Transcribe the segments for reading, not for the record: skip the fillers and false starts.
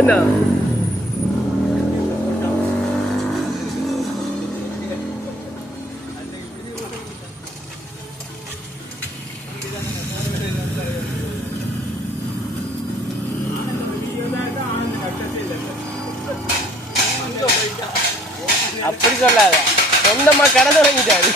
என்ன அப்படி சொல்லாத, சொந்தமா கடனை வாங்கிட்டாரு.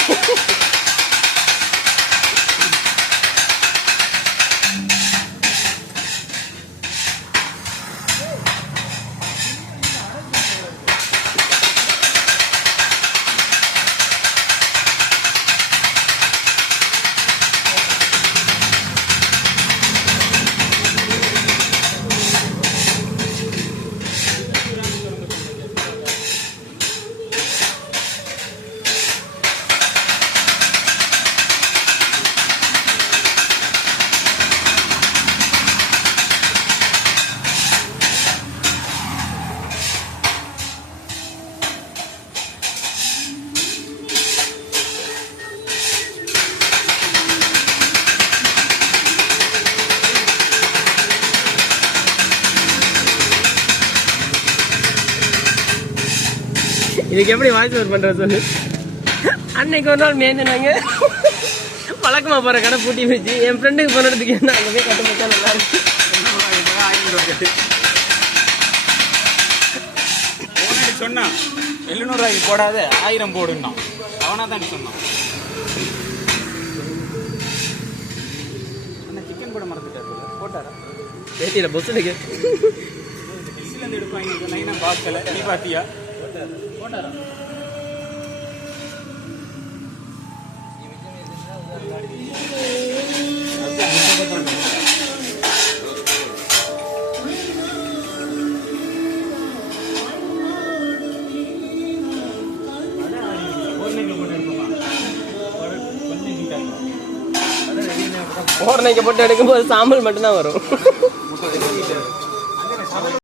இதுக்கு எப்படி வாய்ஸ் ஓவர் பண்றது சொல்லு. அன்னைக்கு ஒரு நாள் மேய்ஞ்சினாங்க, பழக்கமா போற கடை பூட்டி வச்சு என் ஃப்ரெண்டுக்கு போனதுக்கு என்ன அங்கே போய் கட்ட மச்சா நல்லா இருக்கு. சொன்னா 700 ரூபாய்க்கு போடாத 1000 போடுன்னா அவனா தான் சொன்னான். சிக்கன் கூட மறந்துட்டாரு போட்டாரா பேட்டியில பொசுனுக்கு டிஸ்லேருந்து எடுப்பாங்க. நைனா பார்க்கல, நீ பாத்தியா? போட்டாரா போட்டு எடுக்கும்போது சாம்பல் மட்டும்தான் வரும்.